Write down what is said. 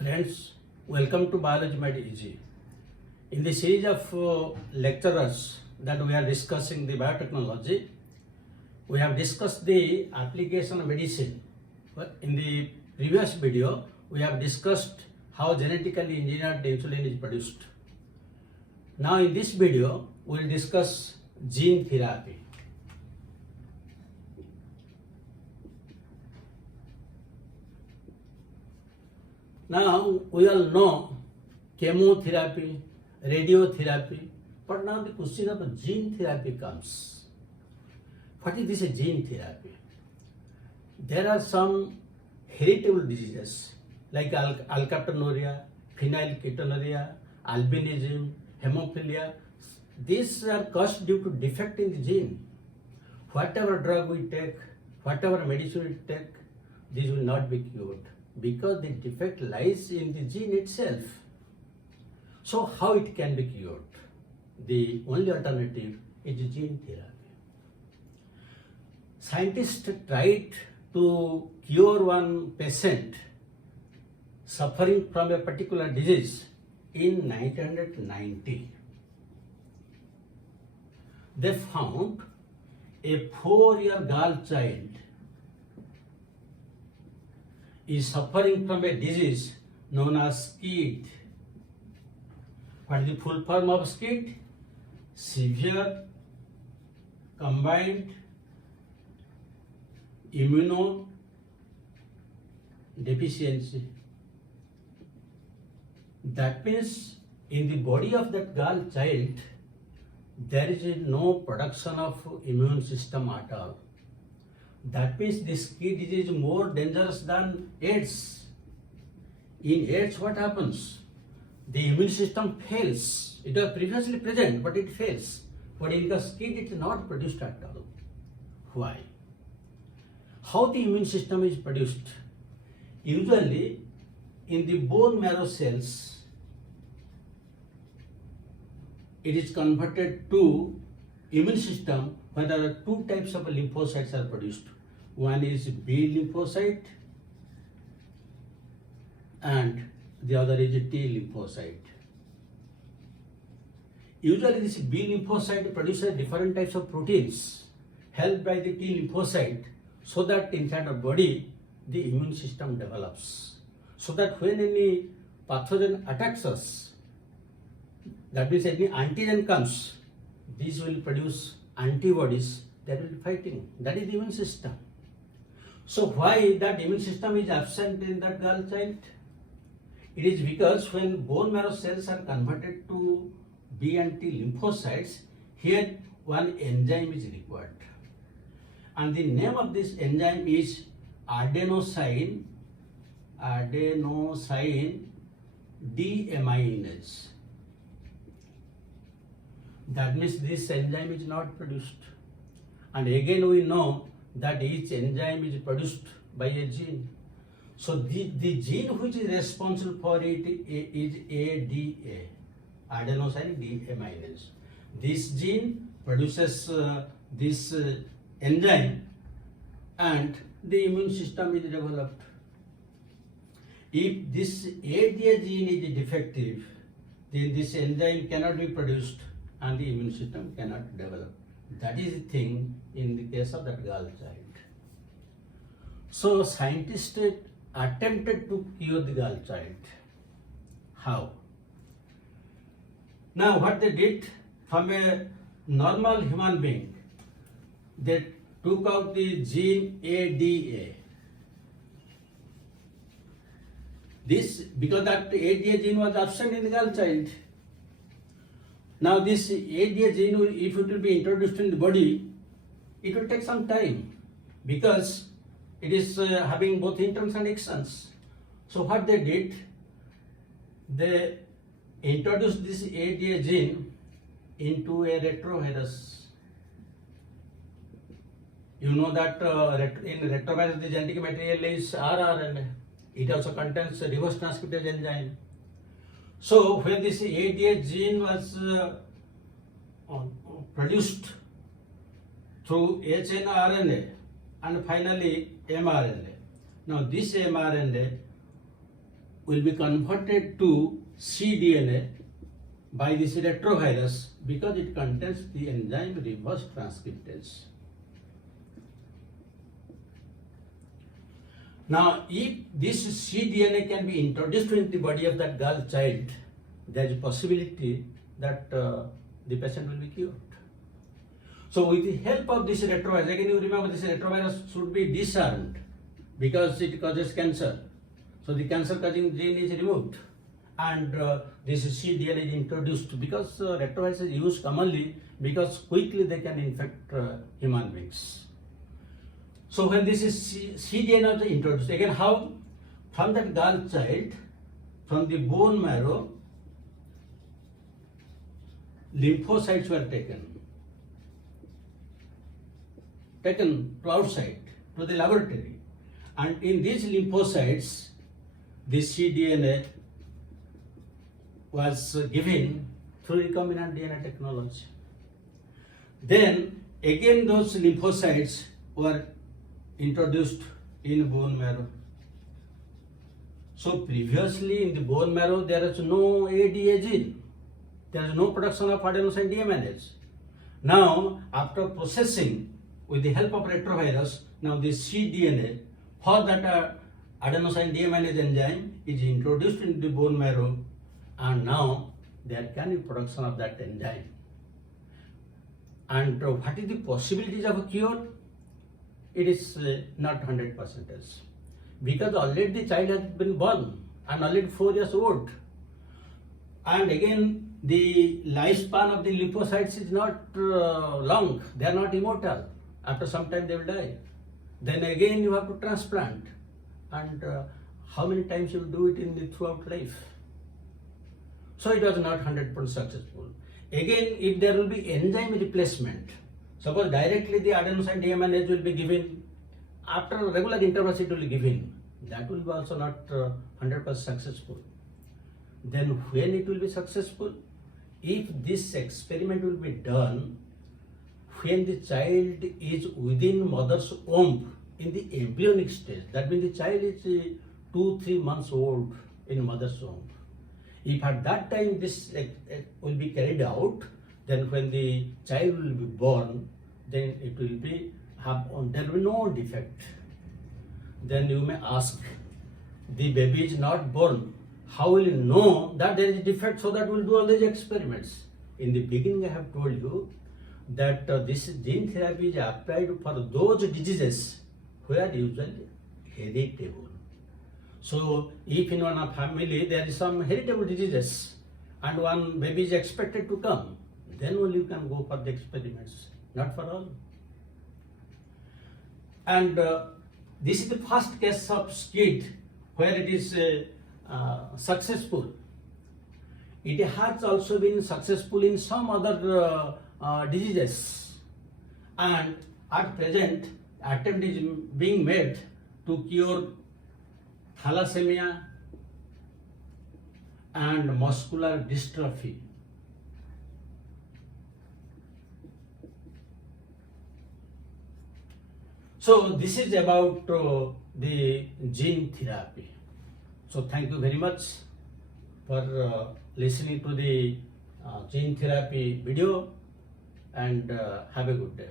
Friends, welcome to Biology Made Easy. In the series of lectures that we are discussing the biotechnology, we have discussed the application of medicine. In the previous video, we have discussed how genetically engineered insulin is produced. Now in this video, we will discuss gene therapy. Now we all know chemotherapy, radiotherapy, but now the question of gene therapy comes. What is this gene therapy? There are some heritable diseases like alkaptonuria, phenylketonuria, albinism, hemophilia. These are caused due to defect in the gene. Whatever drug we take, whatever medicine we take, this will not be cured, because the defect lies in the gene itself. So how it can be cured? The only alternative is gene therapy. Scientists tried to cure one patient suffering from a particular disease in 1990. They found a 4-year girl child is suffering from a disease known as SCID. What is the full form of SCID? Severe combined immunodeficiency. That means in the body of that girl child, there is no production of immune system at all. That means this SCID disease is more dangerous than AIDS. In AIDS, what happens? The immune system fails. It was previously present, but it fails. But in the SCID, it is not produced at all. Why? How the immune system is produced? Usually, in the bone marrow cells, it is converted to immune system when there are two types of lymphocytes are produced. One is B-lymphocyte and the other is T lymphocyte. Usually this B-lymphocyte produces different types of proteins helped by the T lymphocyte, so that inside the body the immune system develops. So that when any pathogen attacks us, that means any antigen comes, these will produce antibodies that will be fighting. That is the immune system. So why that immune system is absent in that girl child? It is because when bone marrow cells are converted to B and T lymphocytes, here one enzyme is required. And the name of this enzyme is adenosine deaminase. That means this enzyme is not produced. And again we know that each enzyme is produced by a gene. So the gene which is responsible for it is ADA, adenosine deaminase. This gene produces this enzyme and the immune system is developed. If this ADA gene is defective, then this enzyme cannot be produced and the immune system cannot develop. That is the thing in the case of that girl child. So scientists attempted to cure the girl child. How? Now what they did, from a normal human being, they took out the gene ADA. This, because that ADA gene was absent in the girl child. Now this ADA gene, if it will be introduced in the body, it will take some time because it is having both introns and exons. So what they did, they introduced this ADA gene into a retrovirus. You know that in retrovirus the genetic material is rRNA. It also contains a reverse transcriptase enzyme. So when this ADA gene was produced through hnRNA and finally mRNA. Now this mRNA will be converted to cDNA by this retrovirus because it contains the enzyme reverse transcriptase. Now, if this cDNA can be introduced into the body of that girl child, there is a possibility that the patient will be cured. So, with the help of this retrovirus, again you remember this retrovirus should be disarmed because it causes cancer. So, the cancer causing gene is removed and this cDNA is introduced because retrovirus is used commonly because quickly they can infect human beings. So when this is cDNA is introduced, again how? From that girl child, from the bone marrow, lymphocytes were taken to outside, to the laboratory. And in these lymphocytes, this cDNA was given through recombinant DNA technology. Then again those lymphocytes were introduced in bone marrow. So previously in the bone marrow there is no ADA gene. There is no production of adenosine deaminase. Now after processing with the help of retrovirus, now this cDNA for that adenosine deaminase enzyme is introduced into the bone marrow and now there can be production of that enzyme. And what is the possibilities of a cure? It is not 100% because already the child has been born and already 4 years old. And again the lifespan of the lymphocytes is not long, they are not immortal. After some time they will die. Then again you have to transplant. And how many times you will do it in the throughout life? So it was not 100% successful. Again, if there will be enzyme replacement, suppose directly the adenosine deaminase will be given, after regular intervals it will be given, that will be also not 100% successful. Then when it will be successful? If this experiment will be done when the child is within mother's womb in the embryonic stage, that means the child is 2-3 months old in mother's womb. If at that time this will be carried out, then when the child will be born, then it will be there will be no defect. Then you may ask, the baby is not born, how will you know that there is defect so that we will do all these experiments? In the beginning I have told you that this gene therapy is applied for those diseases where usually heritable. So if in one family there is some heritable diseases and one baby is expected to come, then only you can go for the experiments, not for all. And this is the first case of SCID where it is successful. It has also been successful in some other diseases, and at present attempt is being made to cure thalassemia and muscular dystrophy. So this is about the gene therapy. So thank you very much for listening to the gene therapy video and have a good day.